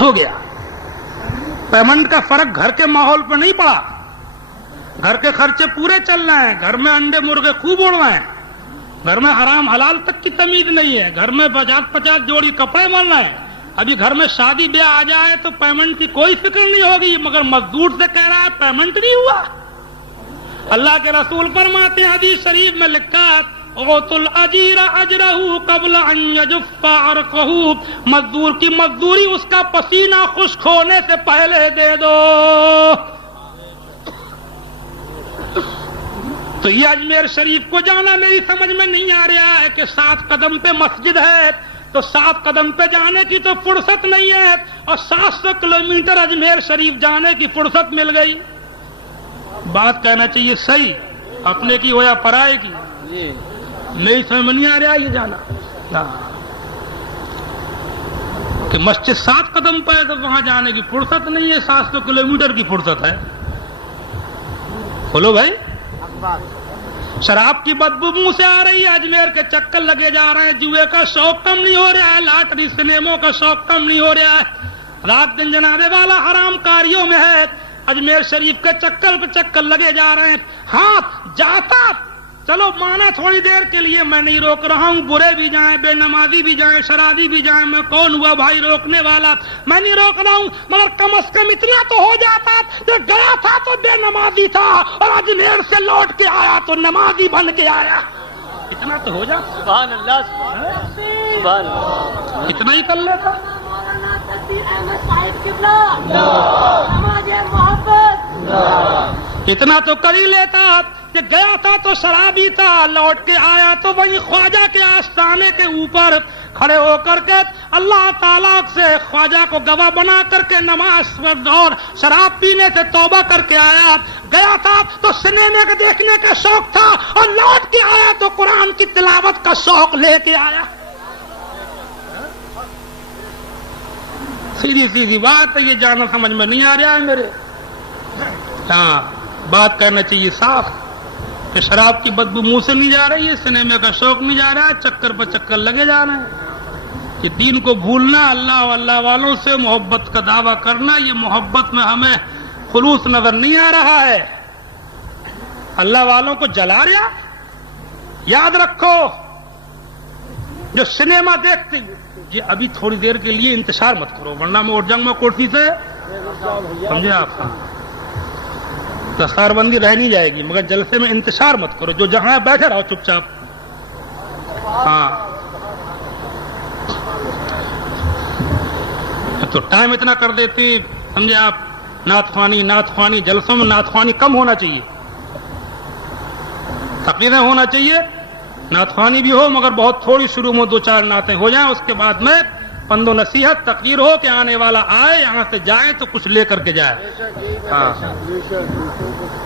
ہو گیا. پیمنٹ کا فرق گھر کے ماحول پہ نہیں پڑا. گھر کے خرچے پورے چل رہے ہیں, گھر میں انڈے مرغے خوب اڑ رہے ہیں, گھر میں حرام حلال تک کی تمیز نہیں ہے, گھر میں 50 جوڑی کپڑے بن رہے ہیں. ابھی گھر میں شادی بیاہ آ جائے تو پیمنٹ کی کوئی فکر نہیں ہوگی, مگر مزدور سے کہہ رہا ہے پیمنٹ نہیں ہوا. اللہ کے رسول فرماتے ہیں, حدیث شریف میں لکھا ہے, اوتوا الاجیر اجرہ قبل ان یجف عرقہ, مزدور کی مزدوری اس کا پسینہ خشک ہونے سے پہلے دے دو. تو یہ اجمیر شریف کو جانا میری سمجھ میں نہیں آ رہا ہے کہ 7 قدم پہ مسجد ہے, تو 7 قدم پہ جانے کی تو فرصت نہیں ہے, اور 700 کلومیٹر اجمیر شریف جانے کی فرصت مل گئی. بات کہنا چاہیے صحیح, اپنے کی ہو یا پرائے کی, نہیں سمجھ میں نہیں آ رہا یہ جانا کہ مسجد 7 قدم پہ ہے تو وہاں جانے کی فرصت نہیں ہے, 700 کلومیٹر کی فرصت ہے. بولو بھائی, شراب کی بدبو منہ سے آ رہی ہے, اجمیر کے چکر لگے جا رہے ہیں, جوئے کا شوق کم نہیں ہو رہا ہے, لاٹری سنیموں کا شوق کم نہیں ہو رہا ہے, رات دن جنابے والا حرام کاریوں میں ہے, اجمیر شریف کے چکر پہ چکر لگے جا رہے ہیں. ہاں جاتا, چلو مانا تھوڑی دیر کے لیے, میں نہیں روک رہا ہوں, برے بھی جائیں, بے نمازی بھی جائیں, شرابی بھی جائیں, میں کون ہوا بھائی روکنے والا, میں نہیں روک رہا ہوں, مگر کم از کم اتنا تو ہو جاتا کہ گیا تھا تو بے نمازی تھا, اور اجمیر سے لوٹ کے آیا تو نمازی بن کے آیا. اتنا تو ہو جاتا. سبحان اللہ, سبحان اللہ, اتنا ہی کر لیتا. اتنا تو کر ہی لیتا کہ گیا تھا تو شرابی تھا, لوٹ کے آیا تو وہی خواجہ کے آستانے کے اوپر کھڑے ہو کر کے اللہ تعالیٰ سے خواجہ کو گواہ بنا کر کے نماز اور شراب پینے سے توبہ کر کے آیا. گیا تھا تو سنیما کے دیکھنے کا شوق تھا, اور لوٹ کے آیا تو قرآن کی تلاوت کا شوق لے کے آیا. سیدھی سیدھی بات ہے, یہ جانا سمجھ میں نہیں آ رہا ہے میرے. ہاں بات کرنا چاہیے صاف کہ شراب کی بدبو منہ سے نہیں جا رہی ہے, سنیما کا شوق نہیں جا رہا ہے, چکر پر چکر لگے جا رہے ہیں. یہ دین کو بھولنا, اللہ و اللہ والوں سے محبت کا دعویٰ کرنا, یہ محبت میں ہمیں خلوص نظر نہیں آ رہا ہے. اللہ والوں کو جلا رہا. یاد رکھو, جو سنیما دیکھتے ہیں, یہ ابھی تھوڑی دیر کے لیے انتشار مت کرو, ورنہ میں اٹھ جاؤں گا کرسی سے, سمجھے آپ. دستار بندی رہ نہیں جائے گی, مگر جلسے میں انتشار مت کرو, جو جہاں بیٹھے رہو چپ چاپ. ہاں تو ٹائم اتنا کر دیتے, سمجھے آپ. نعت خوانی جلسوں میں نعت خوانی کم ہونا چاہیے, تقریریں ہونا چاہیے, نعت خوانی بھی ہو مگر بہت تھوڑی, شروع میں 2-4 نعتیں ہو جائیں, اس کے بعد میں پند و نصیحت تقریر ہو کہ آنے والا آئے, یہاں سے جائے تو کچھ لے کر کے جائے. ہاں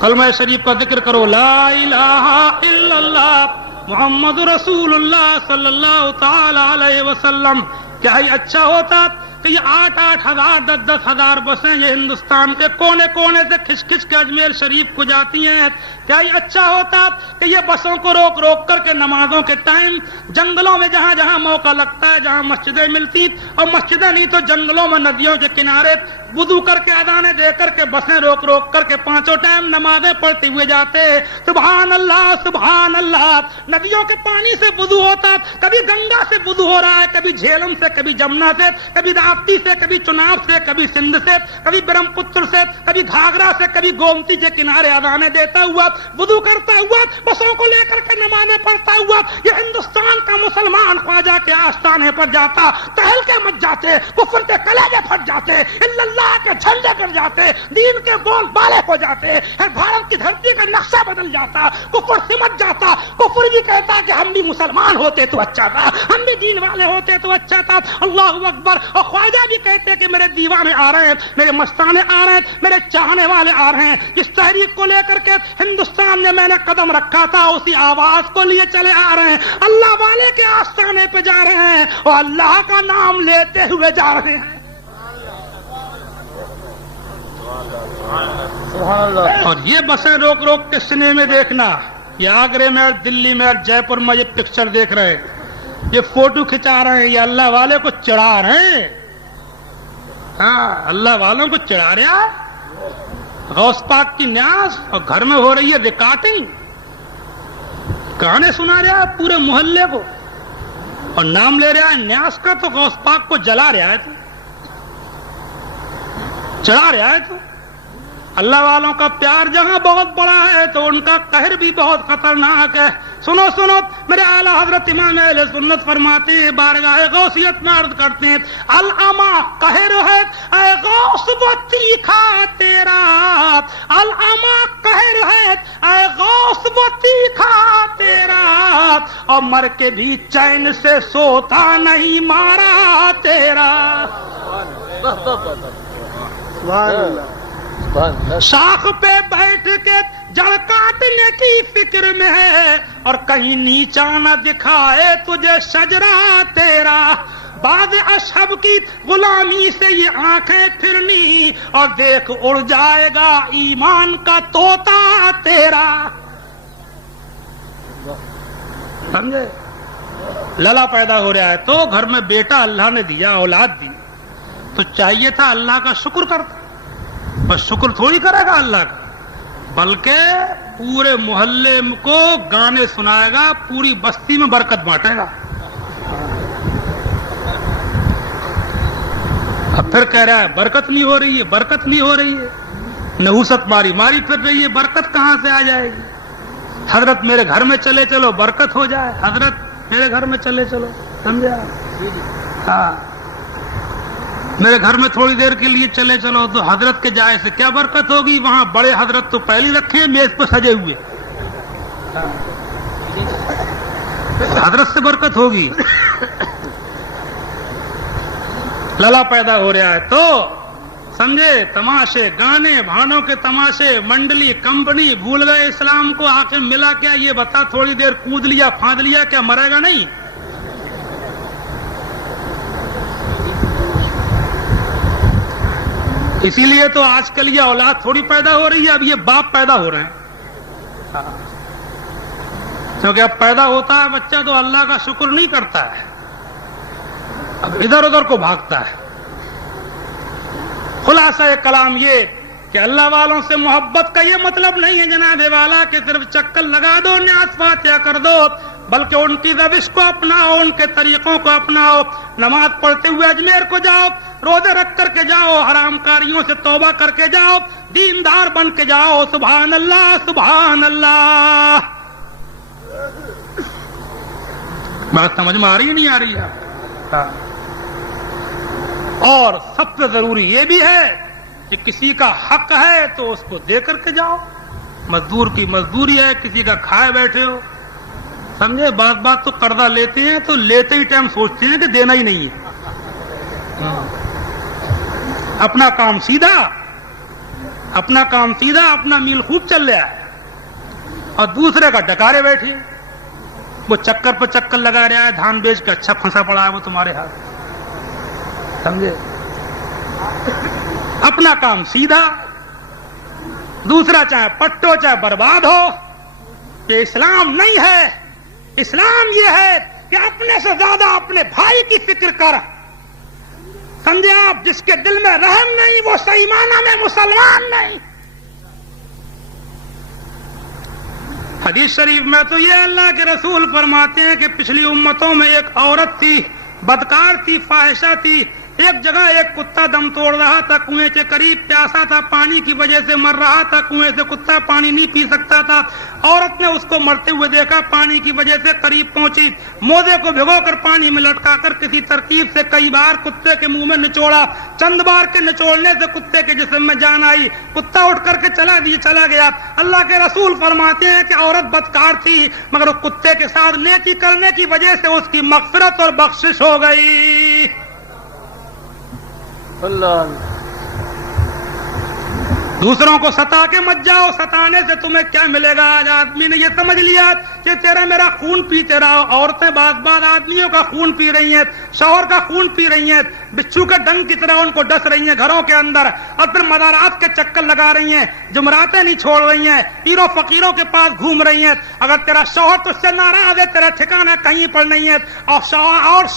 کلمہ شریف کا ذکر کرو, لا الہ الا اللہ محمد رسول اللہ صلی اللہ تعالی علیہ وسلم. کیا ہی اچھا ہوتا کہ یہ 8-8 ہزار 10-10 ہزار بسیں یہ ہندوستان کے کونے کونے سے کھچ کھچ کے اجمیر شریف کو جاتی ہیں. کیا ہی اچھا ہوتا کہ یہ بسوں کو روک روک کر کے نمازوں کے ٹائم جنگلوں میں جہاں جہاں موقع لگتا ہے, جہاں مسجدیں ملتی, اور مسجدیں نہیں تو جنگلوں میں ندیوں کے کنارے وضو کر کے اذانیں دے کر کے بسیں روک روک کر کے 5 ٹائم نمازیں پڑھتے ہوئے جاتے. سبحان اللہ سبحان اللہ. ندیوں کے پانی سے وضو ہوتا, کبھی گنگا سے وضو ہو رہا ہے, کبھی جھیلم سے, کبھی جمنا سے, کبھی راپتی سے, کبھی چناب سے, کبھی سندھ سے, کبھی برہم پتر سے, کبھی گھاگرا سے, کبھی گومتی کے کنارے اذانیں دیتا ہوا, وضو کرتا ہوا, بسوں کو لے کر کے نمازیں پڑھتا ہوا, یہ ہندوستان کا مسلمان خواجہ کے آستانے پر جاتا, تہلکے مچ جاتے, کفر کے کلیجے پھٹ جاتے, اللہ کے جھنڈے گر جاتے, دین کے بول بالے ہو جاتے, بھارت کی دھرتی کا نقشہ بدل جاتا, کفر سمٹ جاتا. کفر بھی کہتا کہ ہم بھی مسلمان ہوتے تو اچھا تھا, ہم بھی دین والے ہوتے تو اچھا تھا. اللہ اکبر. اور خواجہ بھی کہتے کہ میرے دیوانے آ رہے ہیں, میرے مستانے آ رہے ہیں, میرے چاہنے والے آ رہے ہیں. جس تحریک کو لے کر کے ہندوستان میں نے قدم رکھا تھا, اسی آواز کو لیے چلے آ رہے ہیں. اللہ والے کے آستانے پہ جا رہے ہیں, اور اللہ کا نام لیتے ہوئے جا رہے ہیں. اور یہ بسیں روک روک کے سنیما دیکھنا, یہ آگرے میں, دلی میں, جے پور میں یہ پکچر دیکھ رہے ہیں, یہ فوٹو کھچا رہے ہیں, یہ اللہ والے کو چڑھا رہے ہیں. ہاں اللہ والوں کو چڑھا رہا ہے غوث پاک کی نیاز، اور گھر میں ہو رہی ہے ریکارڈنگ، گانے سنا رہا ہے پورے محلے کو، اور نام لے رہا ہے نیاز کا، تو غوث پاک کو جلا رہا ہے، تو چڑھا رہا ہے۔ تو اللہ والوں کا پیار جہاں بہت بڑا ہے تو ان کا قہر بھی بہت خطرناک ہے۔ سنو سنو میرے اعلیٰ حضرت امام اہل سنت فرماتے ہیں، بارگاہ غوثیت میں عرض کرتے ہیں، العما قہر ہے اے غوث وہ تیکھا تیرا، العما قہر ہے اے غوث وہ تیکھا تیرا، اور مر کے بھی چین سے سوتا نہیں مارا تیرا۔ سبحان اللہ۔ شاخ پہ بیٹھ کے جڑ کاٹنے کی فکر میں ہے، اور کہیں نیچا نہ دکھائے تجھے شجرا تیرا، بعد اشہب کی غلامی سے یہ آنکھیں پھرنی، اور دیکھ اڑ جائے گا ایمان کا طوطا تیرا۔ سمجھے؟ للا پیدا ہو رہا ہے تو گھر میں بیٹا اللہ نے دیا، اولاد دی، تو چاہیے تھا اللہ کا شکر کرتا، بس شکر تھوڑی کرے گا اللہ کا، بلکہ پورے محلے کو گانے سنائے گا، پوری بستی میں برکت بانٹے گا۔ اب پھر کہہ رہا ہے برکت نہیں ہو رہی ہے، برکت نہیں ہو رہی ہے، نحوست ماری ماری پھر رہی ہے، برکت کہاں سے آ جائے گی؟ حضرت میرے گھر میں چلے چلو برکت ہو جائے، حضرت میرے گھر میں چلے چلو، سمجھے؟ ہاں میرے گھر میں تھوڑی دیر کے لیے چلے چلو، تو حضرت کے جائے سے کیا برکت ہوگی؟ وہاں بڑے حضرت تو پہلے رکھے ہیں میز پہ سجے ہوئے، حضرت سے برکت ہوگی۔ للا پیدا ہو رہا ہے تو سمجھے، تماشے گانے بھانوں کے تماشے، منڈلی کمپنی، بھول گئے اسلام کو، آخر ملا کیا؟ یہ بتا، تھوڑی دیر کود لیا پھاند لیا، کیا مرے گا نہیں؟ اسی لیے تو آج کل یہ اولاد تھوڑی پیدا ہو رہی ہے، اب یہ باپ پیدا ہو رہے ہیں، کیونکہ اب پیدا ہوتا ہے بچہ تو اللہ کا شکر نہیں کرتا ہے، اب ادھر ادھر کو بھاگتا ہے۔ خلاصہ کلام یہ کہ اللہ والوں سے محبت کا یہ مطلب نہیں ہے جناب والا کہ صرف چکر لگا دو، نیاز فاتحہ کر دو، بلکہ ان کی روش کو اپناؤ، ان کے طریقوں کو اپناؤ، نماز پڑھتے ہوئے اجمیر کو جاؤ، روزے رکھ کر کے جاؤ، حرام کاریوں سے توبہ کر کے جاؤ، دیندار بن کے جاؤ، سبحان اللہ سبحان اللہ۔ بات سمجھ میں آ رہی ہے نہیں آ رہی ہے؟ اور سب سے ضروری یہ بھی ہے کہ کسی کا حق ہے تو اس کو دے کر کے جاؤ، مزدور کی مزدوری ہے، کسی کا کھائے بیٹھے ہو، سمجھے؟ بات تو قرضہ لیتے ہیں تو لیتے ہی ٹائم سوچتے ہیں کہ دینا ہی نہیں ہے، اپنا کام سیدھا، اپنا کام سیدھا، اپنا میل خوب چل رہا ہے، اور دوسرے کا ڈکارے بیٹھے، وہ چکر پہ چکر لگا رہا ہے، دھان بیچ کے اچھا پھنسا پڑا ہے وہ تمہارے ہاتھ، سمجھے؟ اپنا کام سیدھا، دوسرا چاہے پٹو چاہے برباد ہو۔ یہ اسلام نہیں ہے، اسلام یہ ہے کہ اپنے سے زیادہ اپنے بھائی کی فکر کر، سمجھے آپ؟ جس کے دل میں رحم نہیں وہ صحیح معنی میں مسلمان نہیں۔ حدیث شریف میں تو یہ اللہ کے رسول فرماتے ہیں کہ پچھلی امتوں میں ایک عورت تھی، بدکار تھی، فاحشہ تھی، ایک جگہ ایک کتا دم توڑ رہا تھا، کنویں کے قریب پیاسا تھا، پانی کی وجہ سے مر رہا تھا، کنویں سے کتا پانی نہیں پی سکتا تھا، عورت نے اس کو مرتے ہوئے دیکھا، پانی کی وجہ سے قریب پہنچی، موزے کو بھگو کر پانی میں لٹکا کر کسی ترتیب سے کئی بار کتے کے منہ میں نچوڑا، چند بار کے نچوڑنے سے کتے کے جسم میں جان آئی، کتا اٹھ کر کے چلا گیا۔ اللہ کے رسول فرماتے ہیں کہ عورت بدکار تھی مگر وہ کتے کے ساتھ نیکی کرنے کی وجہ سے اس کی مغفرت اور بخشش ہو گئی۔ اللہ دوسروں کو ستا کے مت جاؤ، ستانے سے تمہیں کیا ملے گا؟ آج آدمی نے یہ سمجھ لیا کہ تیرے میرا خون پیتے رہو. عورتیں بعض آدمیوں کا خون پی رہی ہیں, شوہر کا خون پی رہی ہیں, بچھو کے ڈنگ کی طرح ان کو ڈس رہی ہیں گھروں کے اندر, اور پھر مزارات کے چکر لگا رہی ہیں, جمعراتیں نہیں چھوڑ رہی ہیں, پیروں فقیروں کے پاس گھوم رہی ہیں. اگر تیرا شوہر تجھ سے ناراض ہے, تیرا ٹھکانہ کہیں پر نہیں ہے. اور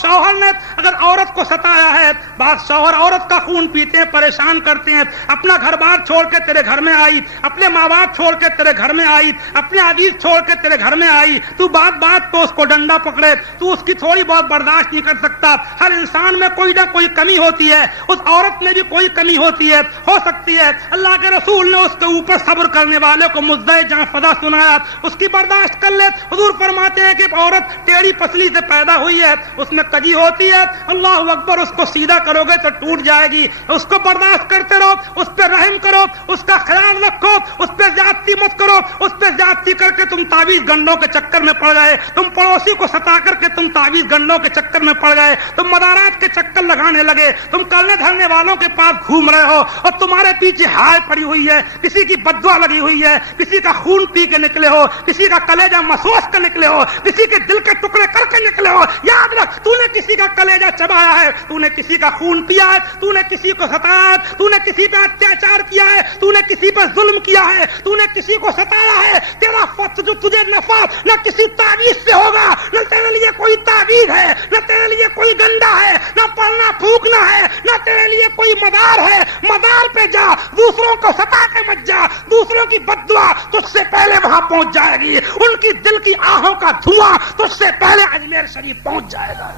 شوہر نے اگر عورت کو ستایا ہے, بعض شوہر عورت کا خون پیتے ہیں, پریشان کرتے ہیں, اپنا گھر بار چھوڑ کے تیرے گھر میں آئی, اپنے ماں باپ چھوڑ کے تیرے گھر میں آئی, اپنے عزیز چھوڑ کے تیرے گھر میں آئی, تو بات تو اس کو ڈنڈا پکڑے, تو اس کی تھوڑی بہت برداشت نہیں کر سکتا. ہر انسان میں کوئی نہ کوئی کمی ہوتی ہے, اس عورت میں بھی کوئی کمی ہوتی ہے, ہو سکتی ہے. اللہ کے رسول نے اس کے اوپر صبر کرنے والے کو مزدے جہاں فضا سنایا, اس کی برداشت کر لے. حضور فرماتے ہیں کہ عورت ٹیڑھی پسلی سے پیدا ہوئی ہے, اس میں کجی ہوتی ہے, اللہ اکبر, اس کو سیدھا کرو گے تو ٹوٹ جائے گی. اس کو برداشت کرتے رہو, اس پہ رحم کرو, اس کا خیال رکھو, اس پہ زیادتی مت کرو. اس پہ زیادتی کر کے تم تعویذ گنڈوں کے چکر میں پڑ گئے, تم پڑوسی کو ستا کر کے تم تعویذ گنڈوں کے چکر میں پڑ گئے, تم مدارات کے چکر لگانے لگے, تم کرنے دھرنے والوں کے پاس گھوم رہے ہو, اور تمہارے پیچھے ہائے پڑی ہوئی ہے, کسی کی بددعا لگی ہوئی ہے, کسی کا خون پی کے نکلے ہو, کسی کا کلیجہ مسوس کے نکلے ہو, کسی کے دل کے ٹکڑے کر کے نکلے ہو. یاد رکھ, تو نے کسی کا کلیجہ چبایا ہے, تو نے کسی کا خون پیا ہے, تو نے کسی کو ستایا ہے, تو نے کسی پہ اتیاچار کیا ہے, تو نے کسی پہ ظلم کیا ہے, تو نے کسی کو ستایا ہے. تیرا جو تجھے نفع نہ کسی تعویذ سے ہوگا, نہ تیرے لیے کوئی تعویذ ہے, نہ تیرے لیے کوئی گنڈا ہے, نہ پڑنا پھونکنا ہے, نہ تیرے لیے کوئی مدار ہے. مدار پہ جا, دوسروں کو ستا کے مت جا, دوسروں کی بددعا تجھ سے پہلے وہاں پہنچ جائے گی, ان کی دل کی آہوں کا دھواں تجھ سے پہلے اجمیر شریف پہنچ جائے گا.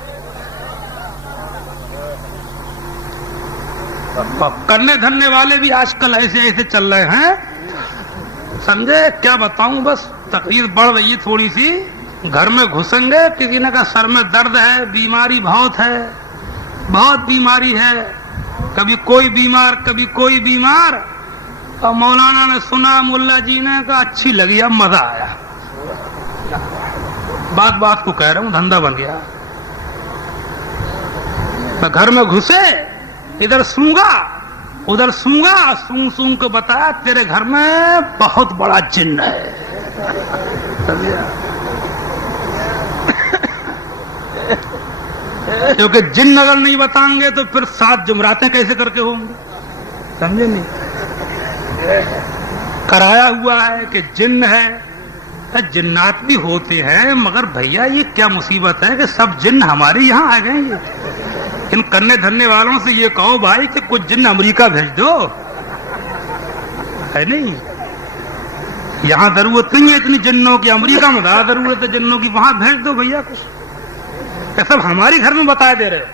کرنے دھرنے والے بھی آج کل ایسے چل رہے ہیں, سمجھے, کیا بتاؤں, بس تقریر بڑھ رہی ہے تھوڑی سی. گھر میں گھسیں گے, کسی نے کہا سر میں درد ہے, بیماری بہت ہے, بہت بیماری ہے, کبھی کوئی بیمار کبھی کوئی بیمار. اور مولانا نے سنا, ملا جی نے کہا اچھی لگی, اب مزہ آیا. بات کو کہہ رہا ہوں, دھندا بن گیا. گھر میں گھسے, ادھر سونگا ادھر سونگا, سونگ کے بتایا تیرے گھر میں بہت بڑا جن ہے. کیونکہ جن اگر نہیں بتائیں گے تو پھر 7 جمعراتیں کیسے کر کے ہوں گے, سمجھے نہیں. کرایا ہوا ہے کہ جن ہے, جنات بھی ہوتے ہیں, مگر بھیا یہ کیا مصیبت ہے کہ سب جن ہمارے یہاں آ گئے. ان کرنے دھرنے والوں سے یہ کہو بھائی کہ کچھ جن امریکہ بھیج دو, ہے نہیں, یہاں ضرورت نہیں ہے اتنی جنوں کی, امریکہ میں زیادہ ضرورت ہے جنوں کی, وہاں بھیج دو بھیا کچھ. یہ سب ہماری گھر میں بتا دے رہے,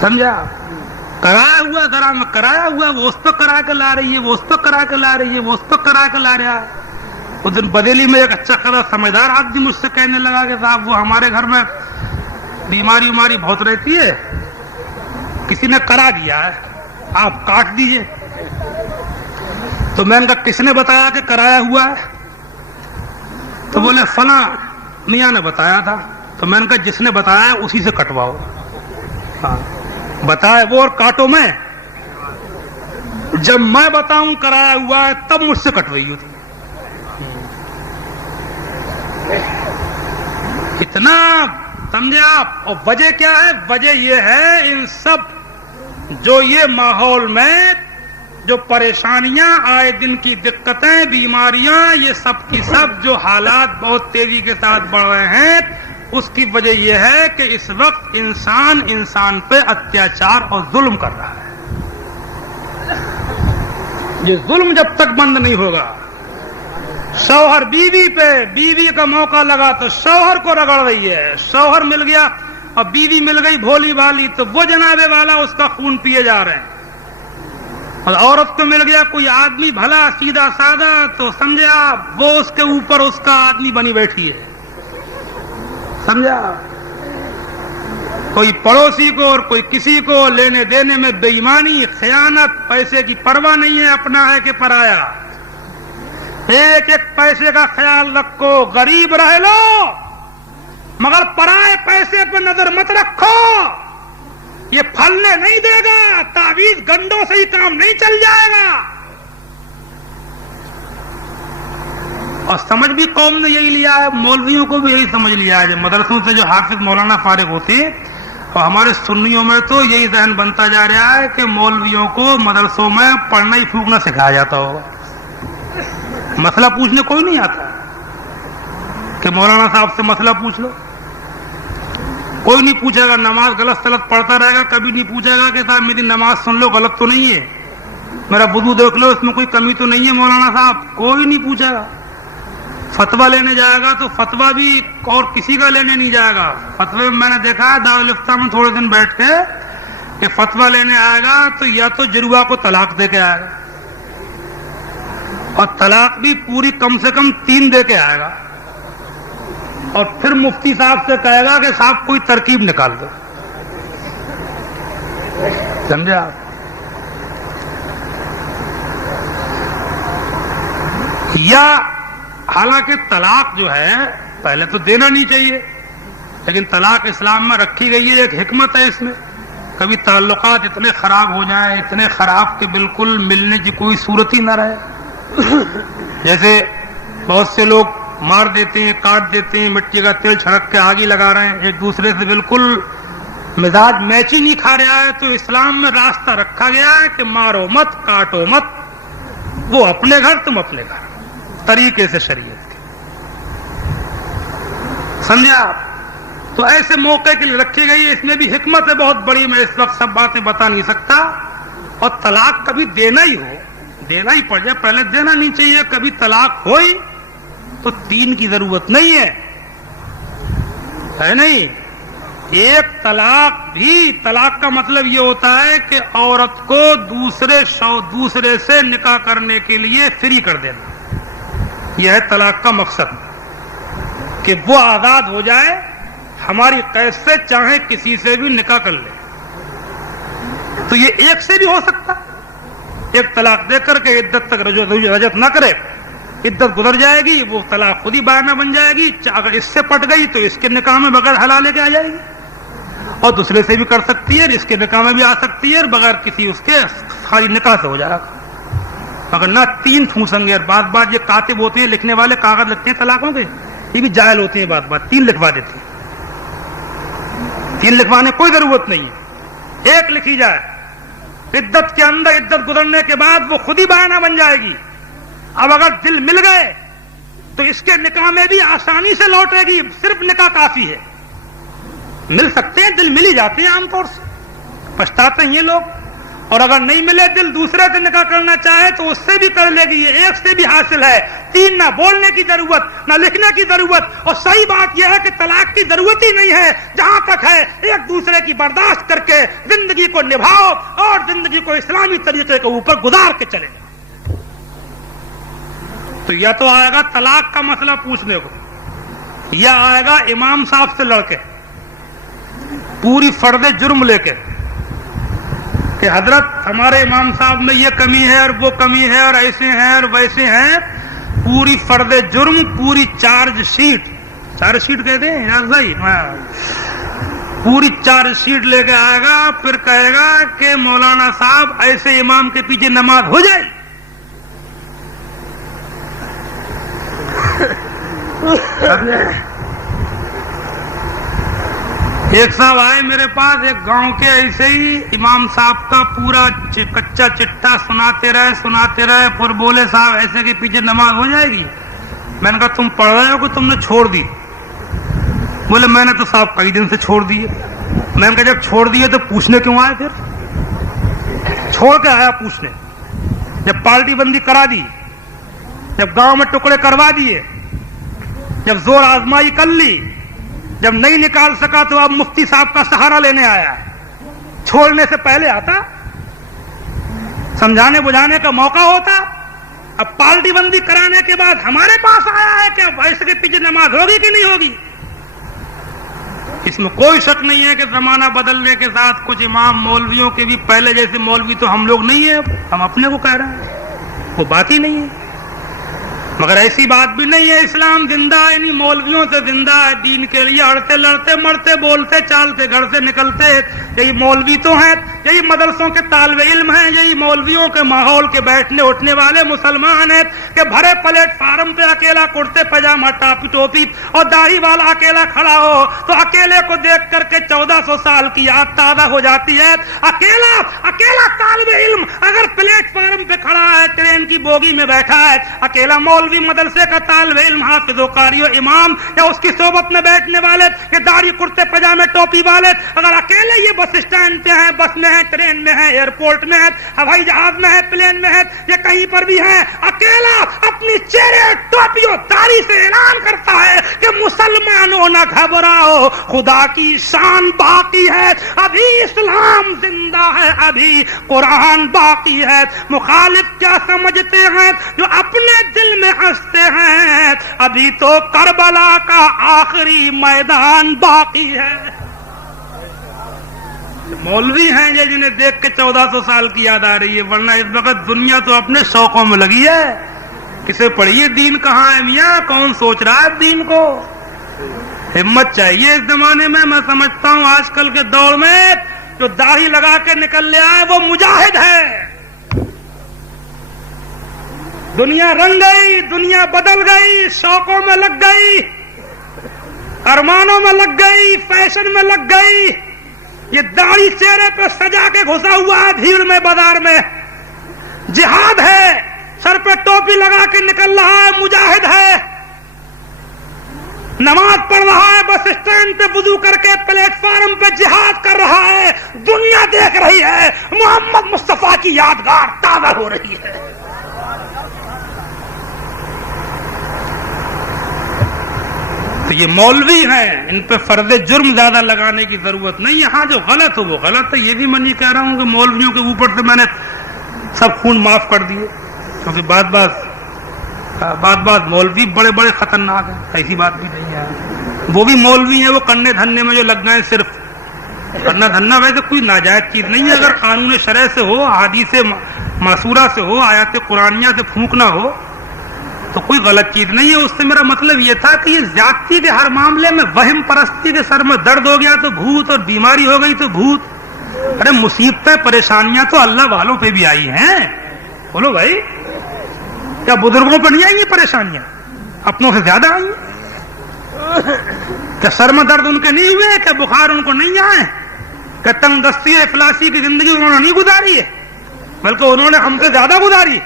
سمجھا. کرایا ہوا ذرا میں کرایا ہوا, وہ اس پہ کرا کے لا رہی ہے, وہ اس پہ کرا کے لا رہی ہے, وہ اس پہ کرا کے لا رہا ہے. اس دن بدیلی میں ایک اچھا خدا سمجھدار آدمی مجھ سے کہنے لگا کہ صاحب وہ ہمارے گھر میں بیماری بہت رہتی ہے, کسی نے کرا دیا ہے, آپ کاٹ دیجئے. تو میں نے کہا کس نے بتایا کہ کرایا ہوا ہے؟ تو بولے فلاں میاں نے بتایا تھا. تو میں نے کہا جس نے بتایا اسی سے کٹواؤ. ہاں بتایا وہ اور کاٹو میں, جب میں بتاؤں کرایا ہوا ہے تب مجھ سے کٹوئی ہوتی. اتنا سمجھے آپ. اور وجہ کیا ہے؟ وجہ یہ ہے ان سب جو یہ ماحول میں جو پریشانیاں آئے دن کی دقتیں بیماریاں یہ سب کی سب جو حالات بہت تیزی کے ساتھ بڑھ رہے ہیں, اس کی وجہ یہ ہے کہ اس وقت انسان پہ اتیاچار اور ظلم کر رہا ہے. یہ ظلم جب تک بند نہیں ہوگا, شوہر بیوی پہ, بیوی کا موقع لگا تو شوہر کو رگڑ رہی ہے, شوہر مل گیا اور بیوی مل گئی بھولی والی تو وہ جنابے والا اس کا خون پیے جا رہے ہیں. اور عورت کو مل گیا کوئی آدمی بھلا سیدھا سادہ تو سمجھے آپ وہ اس کے اوپر اس کا آدمی بنی بیٹھی ہے, سمجھا. کوئی پڑوسی کو اور کوئی کسی کو لینے دینے میں بے ایمانی, خیانت, پیسے کی پرواہ نہیں ہے, اپنا ہے کہ پرایا. ایک ایک پیسے کا خیال رکھو, غریب رہ لو مگر پرائے پیسے پہ نظر مت رکھو, یہ پھلنے نہیں دے گا. تعویذ گنڈوں سے ہی کام نہیں چل جائے گا. اور سمجھ بھی قوم نے یہی لیا ہے، مولویوں کو بھی یہی سمجھ لیا ہے. مدرسوں سے جو حافظ مولانا فارغ ہوتے ہیں، اور ہمارے سنیوں میں تو یہی ذہن بنتا جا رہا ہے کہ مولویوں کو مدرسوں میں پڑھنا ہی پھونکنا سکھایا جاتا ہوگا. مسئلہ پوچھنے کوئی نہیں آتا کہ مولانا صاحب سے مسئلہ پوچھ لو. کوئی نہیں پوچھے گا. نماز غلط سلط پڑھتا رہے گا، کبھی نہیں پوچھے گا کہ صاحب میری نماز سن لو غلط تو نہیں ہے، میرا وضو دیکھ لو اس میں کوئی کمی تو نہیں ہے مولانا صاحب. کوئی نہیں پوچھے گا. فتویٰ لینے جائے گا تو فتویٰ بھی اور کسی کا لینے نہیں جائے گا. فتوے میں نے دیکھا ہے دارالفتہ میں تھوڑے دن بیٹھ کے کہ فتویٰ لینے آئے گا تو یا تو جروا کو طلاق دے کے آئے گا، اور طلاق بھی پوری کم سے کم 3 دے کے آئے گا، اور پھر مفتی صاحب سے کہے گا کہ صاحب کوئی ترکیب نکال دو. سمجھے آپ؟ یا حالانکہ طلاق جو ہے پہلے تو دینا نہیں چاہیے، لیکن طلاق اسلام میں رکھی گئی ہے، ایک حکمت ہے اس میں. کبھی تعلقات اتنے خراب ہو جائیں، اتنے خراب کہ بالکل ملنے کی کوئی صورت ہی نہ رہے. جیسے بہت سے لوگ مار دیتے ہیں، کاٹ دیتے ہیں، مٹی کا تیل چھڑک کے آگ ہی لگا رہے ہیں، ایک دوسرے سے بالکل مزاج میچ ہی نہیں کھا رہا ہے. تو اسلام میں راستہ رکھا گیا ہے کہ مارو مت، کاٹو مت، وہ اپنے گھر تم اپنے گھر، طریقے سے شریعت کے. سمجھے آپ؟ تو ایسے موقع کے لیے رکھی گئی ہے. اس میں بھی حکمت ہے بہت بڑی، میں اس وقت سب باتیں بتا نہیں سکتا. اور طلاق کبھی دینا ہی ہو، دینا ہی پڑ جائے، پہلے دینا نہیں چاہیے. کبھی طلاق ہوئی تو 3 کی ضرورت نہیں ہے نہیں. ایک طلاق بھی، طلاق کا مطلب یہ ہوتا ہے کہ عورت کو دوسرے سے نکاح کرنے کے لیے فری کر دینا. یہ ہے طلاق کا مقصد، کہ وہ آزاد ہو جائے، ہماری قید سے چاہے کسی سے بھی نکاح کر لے. تو یہ ایک سے بھی ہو سکتا، ایک طلاق دے کر کے عدت تک رجعت نہ کرے، عدت گزر جائے گی، وہ طلاق خود ہی بائنا بن جائے گی. اگر اس سے پٹ گئی تو اس کے نکاح میں بغیر حلالے کے آ جائے گی، اور دوسرے سے بھی کر سکتی ہے، اس کے نکاح میں بھی آ سکتی ہے، اور بغیر کسی اس کے خالی نکاح سے ہو جائے گا. مگر نہ 3 ٹھونسیں گے. اور بات یہ کاتب ہوتے ہیں، لکھنے والے کاغذ لکھتے ہیں طلاقوں کے، یہ بھی جاہل ہوتے ہیں. بات 3 لکھوا دیتے ہیں. 3 لکھوانے کوئی ضرورت نہیں ہے، 1 لکھی جائے. عدت کے اندر، عدت گزرنے کے بعد وہ خود ہی بائنا بن جائے گی. اب اگر دل مل گئے تو اس کے نکاح میں بھی آسانی سے لوٹے گی. صرف نکاح کافی ہے. مل سکتے ہیں، دل مل ہی جاتے ہیں عام طور سے، پچھتاتے ہیں یہ لوگ. اور اگر نہیں ملے دل، دوسرے سے نکاح کرنا چاہے تو اس سے بھی کر لے گی. یہ 1 سے بھی حاصل ہے. 3 نہ بولنے کی ضرورت، نہ لکھنے کی ضرورت. اور صحیح بات یہ ہے کہ طلاق کی ضرورت ہی نہیں ہے. جہاں تک ہے ایک دوسرے کی برداشت کر کے زندگی کو نبھاؤ، اور زندگی کو اسلامی طریقے کے اوپر گزار کے چلے جاؤ. تو یا تو آئے گا طلاق کا مسئلہ پوچھنے کو، یا آئے گا امام صاحب سے لڑ کے پوری فرد جرم لے کے کہ حضرت ہمارے امام صاحب میں یہ کمی ہے اور وہ کمی ہے اور ایسے ہیں اور ویسے ہیں. پوری فرد جرم، پوری چارج شیٹ کہتے ہیں بھائی، پوری چارج شیٹ لے کے آئے گا. پھر کہے گا کہ مولانا صاحب ایسے امام کے پیچھے نماز ہو جائے. ایک صاحب آئے میرے پاس، ایک گاؤں کے، ایسے ہی امام صاحب کا پورا کچا چٹا سناتے رہے. پھر بولے صاحب ایسے کے پیچھے نماز ہو جائے گی. میں نے کہا تم پڑھ رہے ہو کہ تم نے چھوڑ دی؟ بولے میں نے تو صاحب کئی دن سے چھوڑ دیے. میں نے کہا جب چھوڑ دیے تو پوچھنے کیوں آئے؟ پھر چھوڑ کے آیا پوچھنے. جب پارٹی بندی کرا دی، جب گاؤں میں ٹکڑے کروا دیے، جب زور آزمائی کر لی، جب نہیں نکال سکا تو اب مفتی صاحب کا سہارا لینے آیا. چھوڑنے سے پہلے آتا، سمجھانے بجھانے کا موقع ہوتا. اب پارٹی بندی کرانے کے بعد ہمارے پاس آیا ہے کہ اب ایسے کے پیچھے نماز ہوگی کہ نہیں ہوگی. اس میں کوئی شک نہیں ہے کہ زمانہ بدلنے کے ساتھ کچھ امام مولویوں کے بھی پہلے جیسے مولوی تو ہم لوگ نہیں ہیں، ہم اپنے کو کہہ رہے ہیں، وہ بات ہی نہیں ہے. مگر ایسی بات بھی نہیں ہے، اسلام زندہ ہے، انہیں مولویوں سے زندہ ہے، دین کے لیے اڑتے لڑتے مرتے بولتے چالتے گھر سے نکلتے، یہی مولوی تو ہیں، یہی مدرسوں کے طالب علم ہیں، یہی مولویوں کے ماحول کے بیٹھنے اٹھنے والے مسلمان ہیں کہ بھرے پلیٹ فارم پہ اکیلا کرتے پاجامہ ٹوپی اور داڑھی والا اکیلا کھڑا ہو تو اکیلے کو دیکھ کر کے 1400 سال کی یاد تازہ ہو جاتی ہے۔ اکیلا طالب علم اگر پلیٹ فارم پہ کھڑا ہے، ٹرین کی بوگی میں بیٹھا ہے، اکیلا مولوی مدرسے کا طالب علم حافظ و قاری و امام یا اس کی صحبت میں بیٹھنے والے کہ داڑھی کرتے پاجامے ٹوپی والے اگر اکیلے یہ بس اسٹینڈ پہ ہیں، بس میں ہیں، ٹرین میں ہیں، ایئرپورٹ میں ہیں، ہوائی جہاز میں ہے، پلین میں ہے، یا کہیں پر بھی ہیں، اکیلا اپنی چہرے ٹوپی و داڑھی سے اعلان کرتا ہے کہ مسلمانوں نہ گھبراؤ، خدا کی شان باقی ہے، ابھی اسلام زندہ ہے، ابھی قرآن باقی ہے۔ مخالف کیا سمجھتے ہیں جو اپنے دل میں ہنستے ہیں، ابھی تو کربلا کا آخری میدان باقی ہے۔ مولوی ہیں یہ جنہیں دیکھ کے 1400 سال کی یاد آ رہی ہے، ورنہ اس وقت دنیا تو اپنے شوقوں میں لگی ہے۔ کسے پڑھیے دین کہاں ہے میاں، کون سوچ رہا ہے دین کو؟ ہمت چاہیے اس زمانے میں۔ میں سمجھتا ہوں آج کل کے دور میں جو داڑھی لگا کے نکل لے آئے وہ مجاہد ہے۔ دنیا رنگ گئی، دنیا بدل گئی، شوقوں میں لگ گئی، ارمانوں میں لگ گئی، فیشن میں لگ گئی۔ یہ داڑھی چہرے پہ سجا کے گھسا ہوا ہے بھیڑ میں، بازار میں، جہاد ہے، سر پہ ٹوپی لگا کے نکل رہا ہے، مجاہد ہے، نماز پڑھ رہا ہے، بس اسٹینڈ پہ وضو کر کے پلیٹ فارم پہ جہاد کر رہا ہے، دنیا دیکھ رہی ہے، محمد مصطفیٰ کی یادگار تازہ ہو رہی ہے۔ تو یہ مولوی ہیں، ان پہ فرض جرم زیادہ لگانے کی ضرورت نہیں۔ یہاں جو غلط ہو وہ غلط ہے، یہ بھی میں نہیں کہہ رہا ہوں کہ مولویوں کے اوپر سے میں نے سب خون معاف کر دیے، کیونکہ بعض مولوی بڑے بڑے خطرناک ہیں، ایسی بات بھی نہیں ہے۔ وہ بھی مولوی ہیں، وہ کرنے دھرنے میں جو لگ گئے، صرف کرنا دھرنا ویسے کوئی ناجائز چیز نہیں ہے، اگر قانون شرع سے ہو، احادیث معصورہ سے ہو، آیات قرآنیہ سے پھونکنا ہو تو کوئی غلط چیز نہیں ہے۔ اس سے میرا مطلب یہ تھا کہ یہ زیادتی کے ہر معاملے میں وہم پرستی کے سر میں درد ہو گیا تو بھوت، اور بیماری ہو گئی تو بھوت۔ ارے مصیبتیں پریشانیاں تو اللہ والوں پہ بھی آئی ہیں، بولو بھائی، کیا بزرگوں پہ نہیں آئی ہیں پریشانیاں؟ اپنوں سے زیادہ آئی ہیں؟ کیا سر میں درد ان کے نہیں ہوئے؟ کیا بخار ان کو نہیں آئے؟ کیا تنگ دستی افلاسی کی زندگی انہوں نے نہیں گزاری ہے، بلکہ انہوں نے ہم سے زیادہ گزاری۔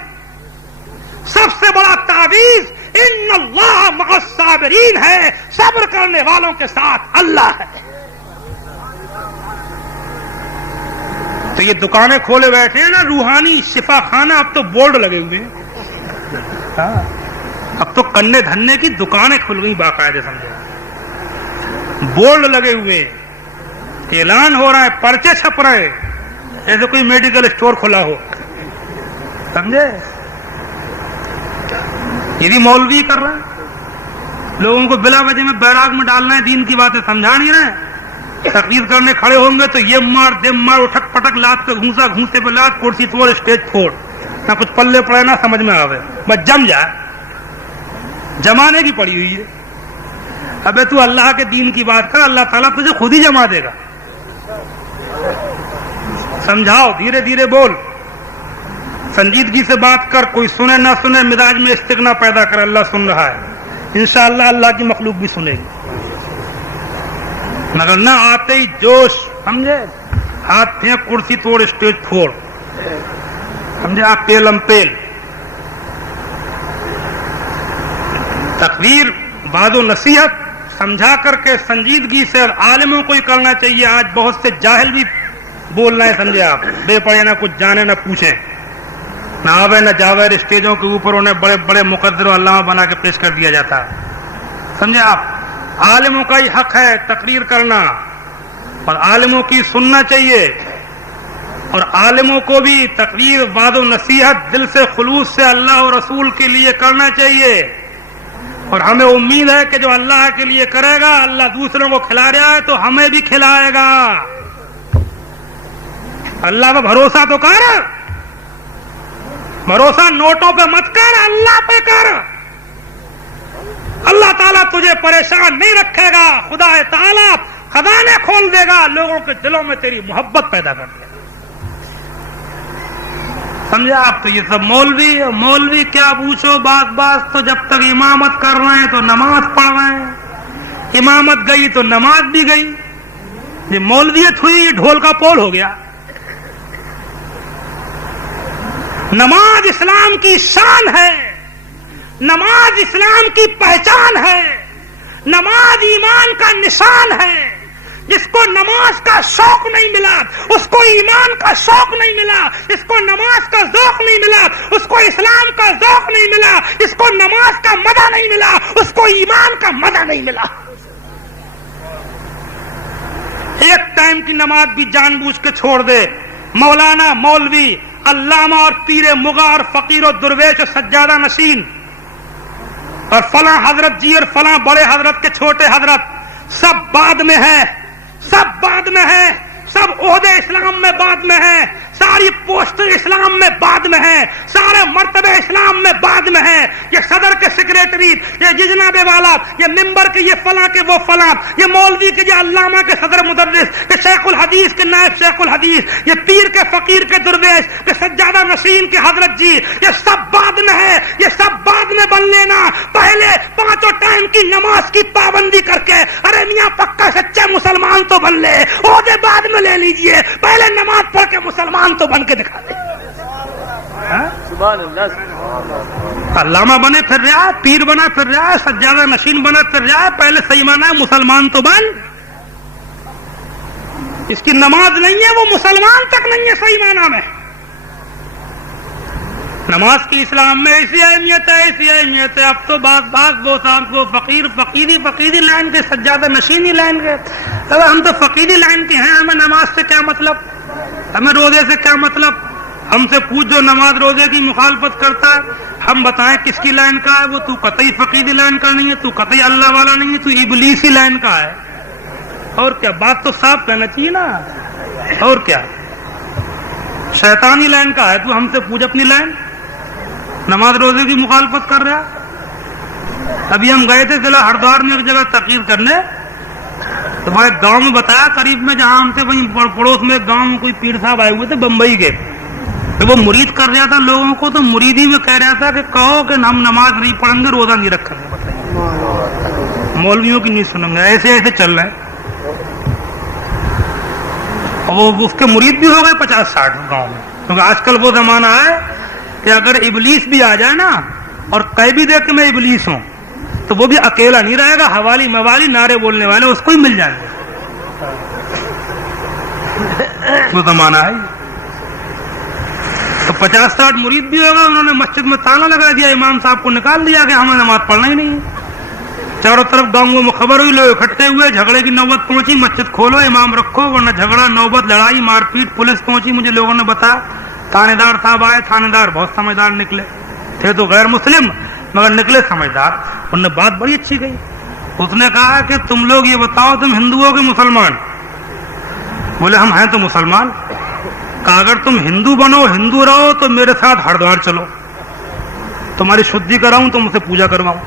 سب سے بڑا تعویذ ان اللہ مع الصابرین ہے، صبر کرنے والوں کے ساتھ اللہ ہے۔ تو یہ دکانیں کھولے بیٹھے ہیں نا، روحانی شفا خانہ، اب تو بورڈ لگے ہوئے ہیں، اب تو کنے دھنے کی دکانیں کھل گئی باقاعدہ، سمجھے، بورڈ لگے ہوئے، اعلان ہو رہا ہے، پرچے چھپ رہے ہیں، جیسے کوئی میڈیکل اسٹور کھلا ہو، سمجھے؟ یہ بھی مولوی کر رہے ہیں، لوگوں کو بلا وجہ میں بیراگ میں ڈالنا ہے، دین کی باتیں سمجھا نہیں رہے، تقریر کرنے کھڑے ہوں گے تو یہ مار دم مار، اٹھک پٹک، لات پہ گھونسا، گھونسے پہ لات، کرسی توڑ، اسٹیج پھوڑ، نہ کچھ پلے پڑے نہ سمجھ میں آوے، بس جم جائے، جمانے کی پڑی ہوئی ہے۔ ابے تو اللہ کے دین کی بات کر، اللہ تعالیٰ تجھے خود ہی جما دے گا۔ سمجھاؤ، دھیرے دھیرے بول، سنجیدگی سے بات کر، کوئی سنے نہ سنے، مزاج میں استغنا پیدا کر، اللہ سن رہا ہے، انشاءاللہ اللہ کی مخلوق بھی سنے گی، مگر نہ آتے ہی جوش، سمجھے، ہاتھ پھینک، کرسی توڑ، اسٹیج پھوڑ، سمجھے، آپ پیلم پیل۔ تقریر، وعظ و نصیحت سمجھا کر کے سنجیدگی سے، اور عالموں کو ہی کرنا چاہیے۔ آج بہت سے جاہل بھی بول رہے ہیں، سمجھے آپ، بے پڑھے، نہ کچھ جانے نہ پوچھیں، نہ آوے نہ جاوے، اسٹیجوں کے اوپر انہیں بڑے بڑے مقدر و علامہ بنا کے پیش کر دیا جاتا ہے، سمجھے آپ۔ عالموں کا ہی حق ہے تقریر کرنا، اور عالموں کی سننا چاہیے، اور عالموں کو بھی تقریر، وعظ و نصیحت دل سے خلوص سے اللہ اور رسول کے لیے کرنا چاہیے، اور ہمیں امید ہے کہ جو اللہ کے لیے کرے گا، اللہ دوسروں کو کھلا رہا ہے تو ہمیں بھی کھلائے گا۔ اللہ پہ بھروسہ تو کر، بھروسہ نوٹوں پہ مت کر، اللہ پہ کر، اللہ تعالیٰ تجھے پریشان نہیں رکھے گا، خدا تعالیٰ خزانے کھول دے گا، لوگوں کے دلوں میں تیری محبت پیدا کر دے گا۔ سمجھا آپ؟ تو یہ سب مولوی کیا پوچھو، بعض تو جب تک امامت کر رہے ہیں تو نماز پڑھ رہے ہیں، امامت گئی تو نماز بھی گئی، یہ مولویت ہوئی، یہ ڈھول کا پول ہو گیا۔ نماز اسلام کی شان ہے، نماز اسلام کی پہچان ہے، نماز ایمان کا نشان ہے۔ جس کو نماز کا شوق نہیں ملا، اس کو ایمان کا شوق نہیں ملا، اس کو نماز کا ذوق نہیں ملا، اس کو اسلام کا ذوق نہیں ملا، اس کو نماز کا مزہ نہیں ملا، اس کو ایمان کا مزہ نہیں ملا۔ ایک ٹائم کی نماز بھی جان بوجھ کے چھوڑ دے، مولانا، مولوی، علامہ اور پیر مغا اور فقیر و درویش اور سجادہ نشین اور فلاں حضرت جی اور فلاں بڑے حضرت کے چھوٹے حضرت سب بعد میں ہے، سب بعد میں ہے، سب عہدے اسلام میں بعد میں ہے، ساری پوسٹ اسلام میں بعد میں ہے، سارے مرتبے اسلام میں بعد میں ہے۔ یہ صدر کے سیکریٹری، یہ جنابے والا، یہ ممبر کے یہ فلاں کے وہ فلاں، یہ مولوی کے یہ علامہ کے صدر مدرس، یہ شیخ الحدیث کے نائب شیخ الحدیث، یہ پیر کے فقیر کے درویش، یہ سجادہ نشین کے حضرت جی، یہ سب بعد میں ہے، یہ سب بعد میں بن لینا۔ پہلے پانچوں ٹائم کی نماز کی پابندی کر کے ارے میاں پکا سچے مسلمان تو بن لے، عہدے بعد میں لے لیجئے، پہلے نماز پڑھ کے مسلمان تو بن کے دکھا دے۔ سبحان اللہ، علامہ بنے پھر رہا ہے، پیر بنا پھر رہا ہے، سجادہ نشین بنا پھر رہا ہے، پہلے صحیح مانا ہے مسلمان تو بن۔ اس کی نماز نہیں ہے، وہ مسلمان تک نہیں ہے صحیح مانا میں۔ نماز کی اسلام میں ایسی اہمیت ہے، ایسی اہمیت ہے، اب تو وہ فقیری لائن کے، سجادہ نشینی لائن کے، ہم تو فقیری لائن کے ہیں، ہمیں نماز سے کیا مطلب، ہمیں روزے سے کیا مطلب، ہم سے پوچھ جو نماز روزے کی مخالفت کرتا ہے، ہم بتائیں کس کی لائن کا ہے وہ، تو قطعی فقیری لائن کا نہیں ہے، تو قطعی اللہ والا نہیں ہے، تو ابلیسی لائن کا ہے۔ اور کیا، بات تو صاف کہنا چاہیے نا، اور کیا، شیطانی لائن کا ہے، تو ہم سے پوچھ اپنی لائن، نماز روزے کی مخالفت کر رہا۔ ابھی ہم گئے تھے ضلع ہردوار میں ایک جگہ تقریر کرنے، تو بھائی گاؤں میں بتایا قریب میں جہاں ہم سے وہیں پڑوس میں ایک گاؤں میں کوئی پیر صاحب آئے ہوئے تھے بمبئی کے، تو وہ مرید کر رہا تھا لوگوں کو، تو مریدی میں کہہ رہا تھا کہ کہو کہ ہم نماز نہیں پڑھیں گے، روزہ نہیں رکھیں گے، بتائیے مولویوں کی نہیں سنیں گے، ایسے ایسے چل رہے ہیں۔ وہ اس کے مرید بھی ہو گئے 50-60 گاؤں میں، کیونکہ آج کل وہ زمانہ ہے کہ اگر ابلیس بھی آ جائے نا اور کہہ بھی دے کہ میں ابلیس ہوں، تو وہ بھی اکیلا نہیں رہے گا، حوالی موالی نعرے بولنے والے اس کو ہی مل جائیں گے، وہ زمانہ ہے۔ تو 50-60 مرید بھی ہوگا، انہوں نے مسجد میں تالا لگا دیا، امام صاحب کو نکال دیا کہ ہمیں نماز پڑھنا ہی نہیں ہے۔ چاروں طرف گاؤں میں خبر ہوئی، لوگ اکٹھے ہوئے، جھگڑے کی نوبت پہنچی، مسجد کھولو، امام رکھو ورنہ جھگڑا، نوبت، لڑائی، مار پیٹ، پولیس پہنچی، مجھے لوگوں نے بتایا۔ تھانے دار صاحب آئے، تھانے دار بہت سمجھدار نکلے، تھے تو غیر مسلم مگر نکلے سمجھدار، انہوں نے بات بڑی اچھی کہی۔ اس نے کہا کہ تم لوگ یہ بتاؤ تم ہندو ہو کہ مسلمان؟ بولے ہم ہیں تو مسلمان۔ کہا اگر تم ہندو بنو، ہندو رہو تو میرے ساتھ ہردوار چلو، تمہاری شدھی کراؤں، تم سے پوجا کرواؤں،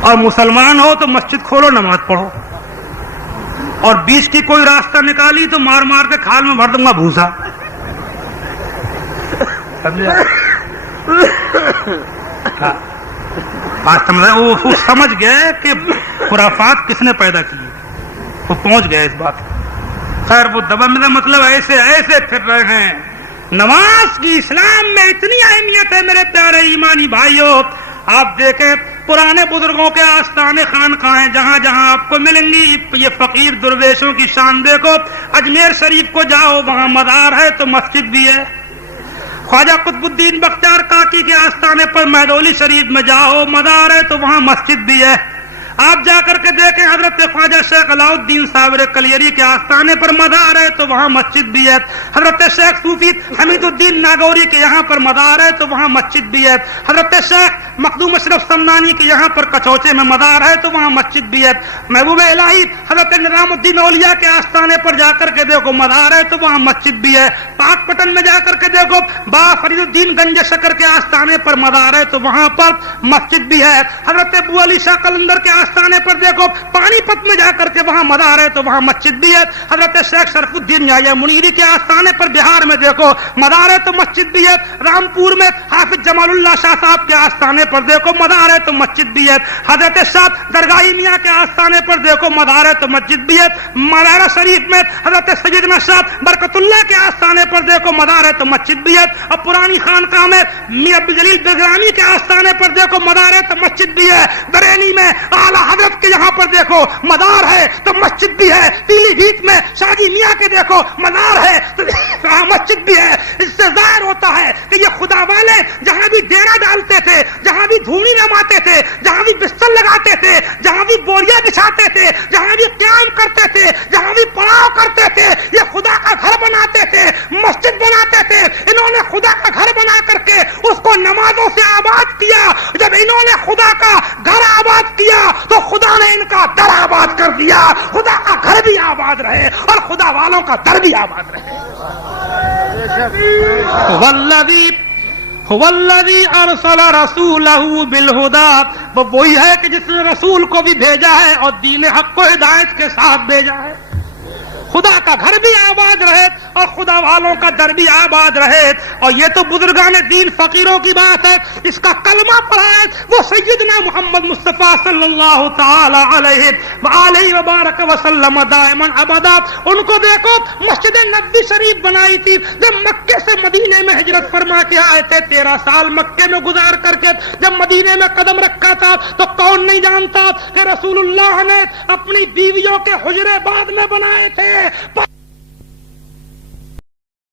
اور مسلمان ہو تو مسجد کھولو، نماز پڑھو، اور بیچ کی کوئی راستہ نکالی تو مار مار کے کھال میں بھر دوں گا بھوسا۔ وہ سمجھ گئے کہ خرافات کس نے پیدا کی، وہ پہنچ گئے اس بات۔ خیر وہ دبا میرا مطلب ایسے ایسے پھر رہے ہیں۔ نماز کی اسلام میں اتنی اہمیت ہے میرے پیارے ایمانی بھائیوں، آپ دیکھیں پرانے بزرگوں کے آستانے خانقاہیں جہاں جہاں آپ کو ملیں گی، یہ فقیر درویشوں کی شان دیکھو۔ اجمیر شریف کو جاؤ، وہاں مزار ہے تو مسجد بھی ہے۔ خواجہ قطب الدین بختیار کاکی کے آستانے پر مہدولی شریف میں جاؤ، مزار ہے تو وہاں مسجد بھی ہے۔ آپ جا کر کے دیکھیں حضرت خواجہ شیخ علاؤالدین صابر کلیری کے آستانے پر مزار ہے تو وہاں مسجد بھی ہے. حضرت شیخ صوفی حمید الدین ناگوری کے یہاں پر مزار ہے تو وہاں مسجد بھی ہے. حضرت شیخ مخدوم اشرف سمنانی کے یہاں پر کچوچے میں مزار ہے تو وہاں مسجد بھی ہے. محبوب الہی حضرت نظام الدین اولیاء کے آستانے پر جا کر کے دیکھو مزار ہے تو وہاں مسجد بھی ہے. پاک پٹن میں جا کر کے دیکھو با فرید الدین گنج شکر کے آستانے پر مزار ہے تو وہاں پر مسجد بھی ہے. حضرت ابو علی شاہ قلندر کے آستانے پر دیکھو پانی پت میں جا کر کے وہاں مزار ہے تو وہاں مسجد بھی ہے. حضرت شیخ شرف الدین یحییٰ منیری کے آستانے پر بہار میں دیکھو مزار ہے تو مسجد بھی ہے. رامپور میں حافظ جمال اللہ شاہ صاحب کے آستانے پر دیکھو مزار ہے تو مسجد بھی ہے. حضرت شاہ درگاہی میاں کے آستانے پر دیکھو مزار ہے تو مسجد بھی ہے. ملارا شریف میں حضرت سیدنا شاہ برکت اللہ کے آستانے پر دیکھو مزار ہے تو مسجد بھی ہے. اور پرانی خانقاہ میں میاں عبد الجلیل بغرانی کے آستانے پر دیکھو مزار ہے تو مسجد بھی ہے. بریلی میں اعلیٰ حضرت کے یہاں پر دیکھو مزار ہے تو مسجد بھی ہے. پیلی بھیت میں شاہجی میاں کے دیکھو مزار ہے تو مسجد بھی ہے. اس سے ظاہر ہوتا ہے کہ یہ خدا والے جہاں بھی ڈیرا ڈالتے تھے, جہاں بھی دھونی نماتے تھے, جہاں بھی بستر لگاتے تھے, جہاں بھی بوریاں بچھاتے تھے, جہاں بھی قیام کرتے تھے, جہاں بھی پڑاؤ کرتے تھے, یہ خدا کا گھر بناتے تھے, مسجد بناتے تھے. انہوں نے خدا کا گھر بنا کر کے اس کو نمازوں سے آباد کیا. جب انہوں نے خدا کا گھر آباد کیا تو خدا نے ان کا در آباد کر دیا. خدا کا گھر بھی آباد رہے اور خدا والوں کا در بھی آباد رہے. والذی ارسل رسولہ بالہدی, وہ وہی ہے کہ جس نے رسول کو بھی بھیجا ہے اور دین حق کو ہدایت کے ساتھ بھیجا ہے. خدا کا گھر بھی آباد رہے اور خدا والوں کا در بھی آباد رہے. اور یہ تو بزرگان دین فقیروں کی بات ہے. اس کا کلمہ پڑھا ہے وہ سیدنا محمد مصطفیٰ صلی اللہ تعالی علیہ وآلہ وبارک وسلم دائما ابدا. ان کو دیکھو مسجد نبوی شریف بنائی تھی جب مکے سے مدینے میں ہجرت فرما کے آئے تھے. 13 سال مکے میں گزار کر کے جب مدینے میں قدم رکھا تھا تو کون نہیں جانتا کہ رسول اللہ نے اپنی بیویوں کے حجرے بعد میں بنائے تھے.